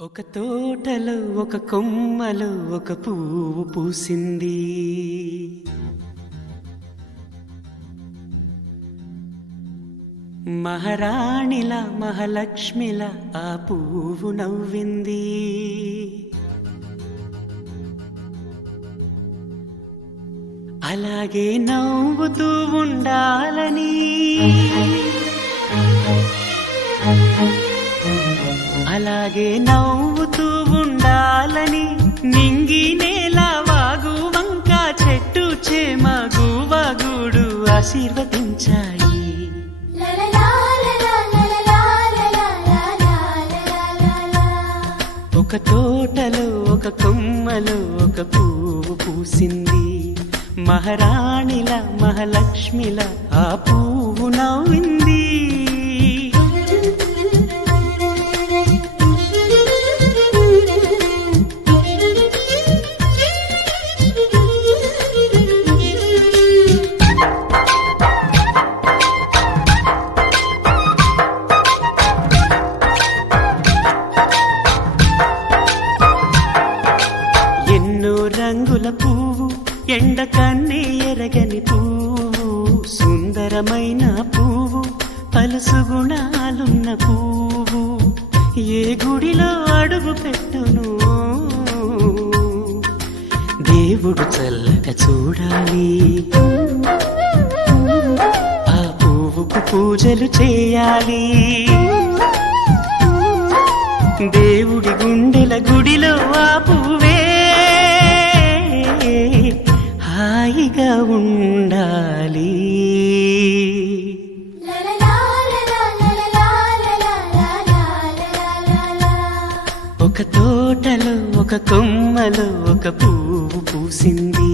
ఒక తోటలో ఒక కొమ్మలో ఒక పువ్వు పూసింది. మహారాణిలా మహాలక్ష్మిలా ఆ పువ్వు నవ్వింది. అలాగే నవ్వుతూ ఉండాలని, అలాగే నవ్వుతూ ఉండాలని నింగి నేల వాగు వంక చెట్టు చేమ గువగూడు ఆశీర్వదించాయి. ఒక తోటలో ఒక కొమ్మలో ఒక పువ్వు పూసింది. మహారాణిల మహాలక్ష్మిల ఆ పువ్వు నవ్వింది. రంగుల పువ్వు, ఎండ కన్నే ఎరగని పువ్వు, సుందరమైన పువ్వు, పలుసు గుణాలున్న పువ్వు, ఏ గుడిలో అడుగు పెట్టును దేవుడు చల్లగా చూడాలి. ఆ పువ్వుకు పూజలు చేయాలి. దేవుడి గుండెల గుడిలో ఆ పువ్వే హాయిగా ఉండాలి. ఒక తోటలో ఒక కొమ్మలో ఒక పువ్వు పూసింది.